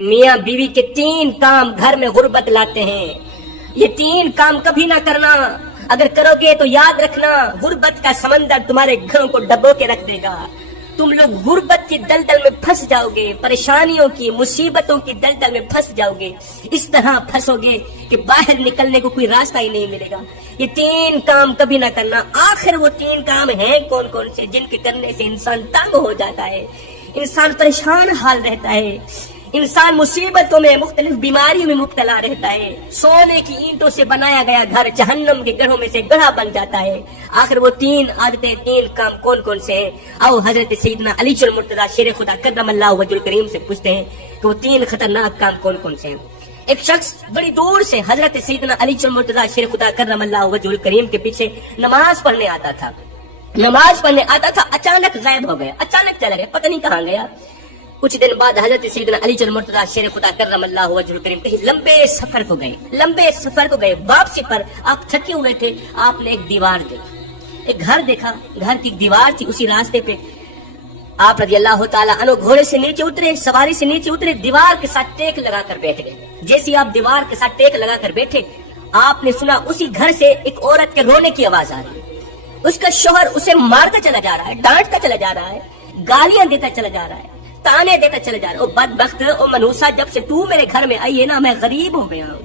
میاں بیوی کے 3 کام گھر میں غربت لاتے ہیں. یہ 3 کام کبھی نہ کرنا. اگر کرو گے تو یاد رکھنا غربت کا سمندر تمہارے گھروں کو ڈبو کے رکھ دے گا. تم لوگ غربت کی دلدل میں پھنس جاؤ گے, پریشانیوں کی مصیبتوں کی دلدل میں پھنس جاؤ گے. اس طرح پھنسو گے کہ باہر نکلنے کو کوئی راستہ ہی نہیں ملے گا. یہ 3 کام کبھی نہ کرنا. آخر وہ 3 کام ہیں کون کون سے جن کے کرنے سے انسان تنگ ہو جاتا ہے, انسان پریشان حال رہتا ہے, انسان مصیبتوں میں مختلف بیماریوں میں مبتلا رہتا ہے. سونے کی اینٹوں سے بنایا گیا گھر جہنم کے گڑھوں میں سے گڑھا بن جاتا ہے. آخر وہ 3 عادتیں 3 کام کون کون سے ہیں؟ آؤ حضرت سیدنا علی المرتضیٰ شیر خدا کرم اللہ وجہ الکریم سے پوچھتے ہیں کہ وہ 3 خطرناک کام کون کون سے ہیں. ایک شخص بڑی دور سے حضرت سیدنا علی المرتضیٰ شیر خدا کرم اللہ وجہ الکریم کے پیچھے نماز پڑھنے آتا تھا. اچانک غائب ہو گیا, اچانک چلا گیا, پتہ نہیں کہاں گیا. کچھ دن بعد حضرت سیدنا علی المرتضیٰ شیر خدا کرم اللہ وجہ الکریم کہیں لمبے سفر کو گئے. واپسی پر آپ تھکے ہوئے تھے. آپ نے ایک دیوار دیکھی, ایک گھر دیکھا. گھر کی دیوار تھی. اسی راستے پہ آپ رضی اللہ تعالیٰ عنہ گھوڑے سے نیچے اترے, سواری سے نیچے اترے, دیوار کے ساتھ ٹیک لگا کر بیٹھ گئے. جیسے آپ دیوار کے ساتھ ٹیک لگا کر بیٹھے, آپ نے سنا اسی گھر سے ایک عورت کے رونے کی آواز آ رہی ہے. اس کا شوہر اسے مارتا چلا جا رہا ہے, ڈانٹتا چلا جا رہا ہے, گالیاں دیتا چلا جا رہا ہے, تانے دیتا چلا جا رہا ہے. او بدبخت, او منوسا, جب سے تو میرے گھر میں آئی ہے نا میں غریب ہو گیا ہوں.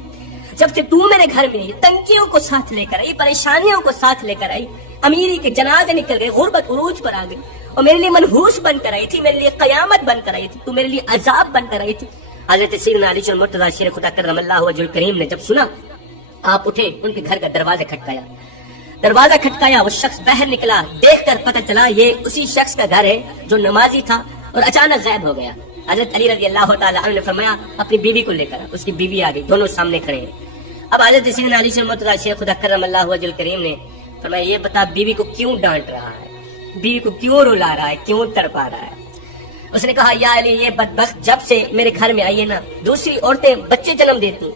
جب سے تو میرے گھر میں تنگیوں کو ساتھ لے کر آئی, پریشانیوں کو ساتھ لے کر آئی, امیری کے جنازے نکل گئے, غربت عروج پر آ گئی, اور میرے لیے منحوس بن کر آئی تھی, میرے لیے قیامت بن کر آئی تھی, تو میرے لیے عذاب بن کر آئی تھی. حضرت سیدنا علی المرتضیٰ شیر خدا کرم اللہ وجہ الکریم نے جب سنا, آپ اٹھے, ان کے گھر کا دروازہ کھٹکایا. وہ شخص باہر نکلا. دیکھ کر پتہ چلا یہ اسی شخص کا گھر ہے جو نمازی تھا اور اچانک غائب ہو گیا. حضرت علی رضی اللہ تعالیٰ عنہ نے فرمایا اپنی بیوی کو لے کر. اس کی بیوی آ گئی, دونوں سامنے کھڑے ہیں. اب حضرت سیدنا علی المرتضیٰ شیر خدا کرم اللہ وجہ الکریم نے فرمایا یہ بتا بیوی کو کیوں ڈانٹ رہا ہے, بیوی کو کیوں رلا رہا ہے, کیوں تڑپا رہا ہے؟ اس نے کہا یا علی, یہ بدبخت جب سے میرے گھر میں آئی ہے نا, دوسری عورتیں بچے جنم دیتی,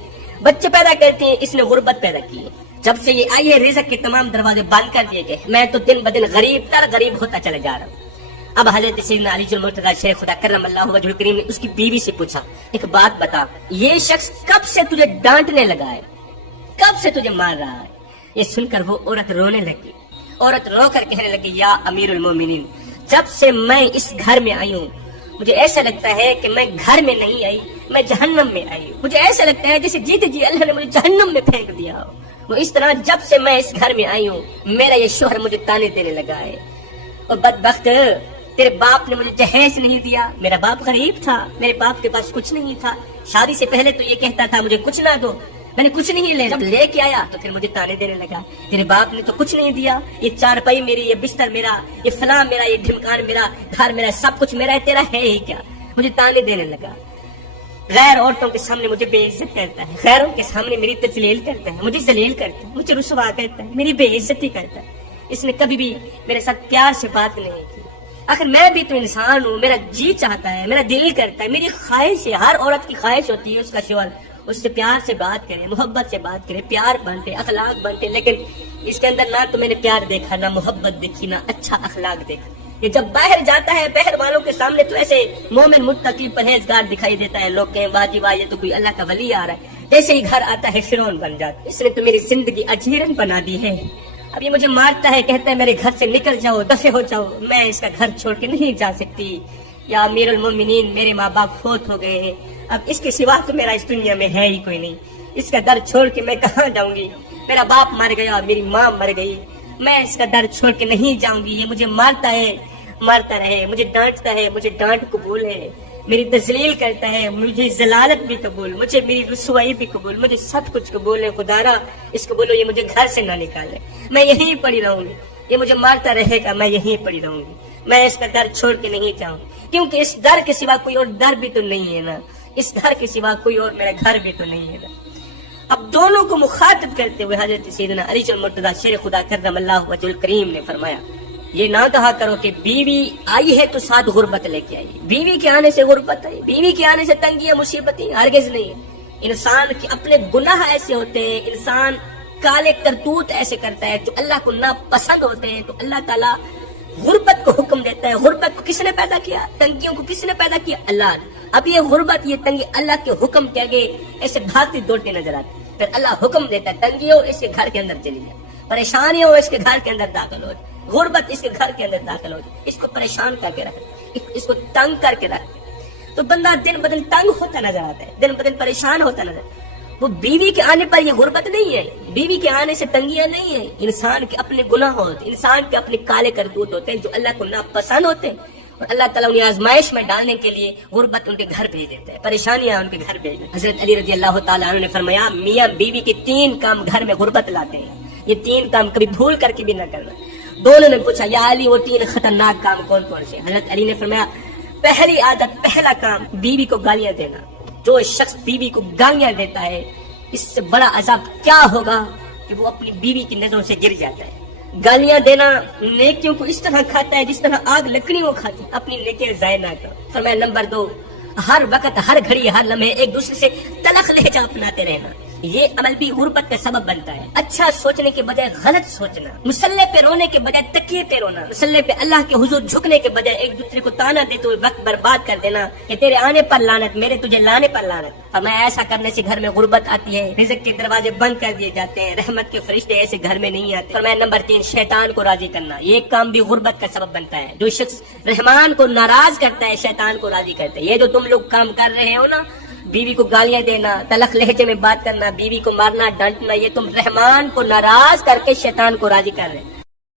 بچے پیدا کرتی ہیں, اس نے غربت پیدا کی ہے. جب سے یہ آئی ہے رزق کے تمام دروازے بند کر دیے گئے, میں تو دن بدن غریب ہوتا چلا جا رہا ہوں. اب حضرت سیدنا علی المرتضیٰ شیر خدا کرم اللہ وجہ الکریم نے اس کی بیوی سے پوچھا ایک بات بتا, یہ شخص کب سے تجھے ڈانٹنے لگا ہے, کب سے تجھے مار رہا ہے؟ یہ سن کر وہ عورت رونے لگی. عورت رو کر کہنے لگی یا امیر المومنین, جب سے میں اس گھر میں آئی ہوں مجھے ایسا لگتا ہے کہ میں گھر میں نہیں آئی, میں جہنم میں آئی. مجھے ایسا لگتا ہے جیسے جیتے جی اللہ نے مجھے جہنم میں پھینک دیا ہو. وہ اس طرح جب سے میں اس گھر میں آئی ہوں میرا یہ شوہر مجھے تانے دینے لگا ہے. اور بدبخت, تیرے باپ نے مجھے جہیز نہیں دیا, میرا باپ غریب تھا, میرے باپ کے پاس کچھ نہیں تھا. شادی سے پہلے تو یہ کہتا تھا مجھے کچھ نہ دو, میں نے کچھ نہیں لے, جب لے کے آیا تو پھر مجھے تانے دینے لگا. تیرے باپ نے تو کچھ نہیں دیا, یہ چارپائی میری, یہ بستر میرا, یہ فلاں میرا, یہ ڈھمکان میرا, گھر میرا, سب کچھ میرا ہے, تیرا ہے ہی کیا؟ مجھے تانے دینے لگا. غیر عورتوں کے سامنے مجھے بے عزت کرتا ہے, غیروں کے سامنے میری تجلیل کرتا ہے, مجھے ذلیل کرتا ہے, مجھے رسوا کرتا ہے, میری بے عزتی کرتا ہے. اس نے کبھی بھی میرے ساتھ پیار سے بات نہیں کی. آخر میں بھی تو انسان ہوں, میرا جی چاہتا ہے, میرا دل کرتا ہے, میری خواہش ہے, ہر عورت کی خواہش ہوتی ہے اس کا شوہر اس سے پیار سے بات کرے, محبت سے بات کرے, پیار بنتے, اخلاق بنتے. لیکن اس کے اندر نہ تو میں نے پیار دیکھا, نہ محبت دیکھی, نہ اچھا اخلاق دیکھا. یہ جب باہر جاتا ہے باہر والوں کے سامنے تو ایسے مومن متقی پرہیزگار دکھائی دیتا ہے, لوگ کہیں واہ جی واہ یہ تو کوئی اللہ کا ولی آ رہا ہے. جیسے ہی گھر آتا ہے فرعون بن جاتا ہے. اس نے تو میری زندگی اجیرن بنا دی ہے. اب یہ مجھے مارتا ہے, کہتا ہے میرے گھر سے نکل جاؤ, دفع ہو جاؤ, میں اس کا گھر چھوڑ کے نہیں جا سکتی. یا امیر المومنین, میرے ماں باپ فوت ہو گئے ہیں, اب اس کے سوا تو میرا اس دنیا میں ہے ہی کوئی نہیں. اس کا در چھوڑ کے میں کہاں جاؤں گی؟ میرا باپ مر گیا, میری ماں مر گئی, میں اس کا در چھوڑ کے نہیں جاؤں گی. یہ مجھے مارتا ہے, مارتا رہے, مجھے ڈانٹتا ہے, مجھے ڈانٹ قبول ہے, میری تذلیل کرتا ہے, مجھے ذلالت بھی قبول, مجھے میری رسوائی بھی قبول, مجھے سب کچھ قبول ہے. خدارا اس کو بولو یہ مجھے گھر سے نہ نکالے, میں یہیں پڑی رہوں گی. یہ مجھے مارتا رہے گا, میں یہیں پڑی رہوں گی, میں اس کا در چھوڑ کے نہیں جاؤں, کیونکہ اس در کے سوا کوئی اور در بھی تو نہیں ہے نا, اس گھر کے سوا کوئی اور میرا گھر بھی تو نہیں ہے نا. اب دونوں کو مخاطب کرتے ہوئے حضرت سیدنا علی المرتضیٰ شیر خدا کرم اللہ وجہ الکریم نے فرمایا یہ نہ کہا کرو کہ بیوی آئی ہے تو ساتھ غربت لے کے آئی. بیوی کے آنے سے غربت ہے, بیوی کے آنے سے تنگیاں مصیبتیں, ہرگز نہیں. انسان کے اپنے گناہ ایسے ہوتے ہیں, انسان کالے کرتوت ایسے کرتا ہے جو اللہ کو ناپسند ہوتے ہیں, تو اللہ تعالیٰ غربت کو حکم دیتا ہے. غربت کو کس نے پیدا کیا؟ تنگیوں کو کس نے پیدا کیا؟ اللہ نے. اب یہ غربت یہ تنگی اللہ کے حکم کے آگے ایسے بھاگتی دوڑتی نظر آتی. پھر اللہ حکم دیتا ہے تنگی ہو اس کے گھر کے اندر چلی جائے, پریشانی ہو اس کے گھر کے اندر داخل ہو, غربت اس کے گھر کے اندر داخل ہو, اس کو پریشان کر کے رکھے, اس کو تنگ کر کے رکھے. تو بندہ دن بدن تنگ ہوتا نظر آتا ہے, دن بدن پریشان ہوتا نظر آتا ہے. وہ بیوی کے آنے پر یہ غربت نہیں ہے, بیوی کے آنے سے تنگیاں نہیں ہیں. انسان کے اپنے گناہ ہوتے, انسان کے اپنے کالے کرتوت ہوتے ہیں جو اللہ کو ناپسند ہوتے ہیں, اور اللہ تعالیٰ انہیں آزمائش میں ڈالنے کے لیے غربت ان کے گھر بھیج دیتا ہے, پریشانیاں ان کے گھر بھیج دیتا ہے. حضرت علی رضی اللہ تعالیٰ عنہ نے فرمایا میاں بیوی کے 3 کام گھر میں غربت لاتے ہیں, یہ 3 کام کبھی بھول کر کے بھی نہ کرنا. دونوں نے پوچھا یا علی وہ 3 خطرناک کام کون کون سے؟ حضرت علی نے فرمایا پہلی عادت, پہلا کام بیوی کو گالیاں دینا. جو شخص بیوی کو گالیاں دیتا ہے اس سے بڑا عذاب کیا ہوگا کہ وہ اپنی بیوی کی نظروں سے گر جاتا ہے. گالیاں دینا نیکیوں کو اس طرح کھاتا ہے جس طرح آگ لکڑی کو کھاتی, اپنی نیکیاں ضائع نہ کرو. فرمایا نمبر 2, ہر وقت ہر گھڑی ہر لمحے ایک دوسرے سے تلخ لہجہ اپناتے رہنا. یہ عمل بھی غربت کا سبب بنتا ہے. اچھا سوچنے کے بجائے غلط سوچنا, مصلے پہ رونے کے بجائے تکیے پہ رونا, مصلے پہ اللہ کے حضور جھکنے کے بجائے ایک دوسرے کو تانا دیتے ہوئے وقت برباد کر دینا کہ تیرے آنے پر لعنت, میرے تجھے لانے پر لعنت. فرمایا ایسا کرنے سے گھر میں غربت آتی ہے, رزق کے دروازے بند کر دیے جاتے ہیں, رحمت کے فرشتے ایسے گھر میں نہیں آتے. فرمایا نمبر 3, شیطان کو راضی کرنا. یہ کام بھی غربت کا سبب بنتا ہے. جو شخص رحمان کو ناراض کرتا ہے شیطان کو راضی کرتا ہے. یہ جو تم لوگ کام کر رہے ہو نا, بیوی کو گالیاں دینا, تلخ لہجے میں بات کرنا, بیوی کو مارنا ڈانٹنا, یہ تم رحمان کو ناراض کر کے شیطان کو راضی کر رہے ہیں.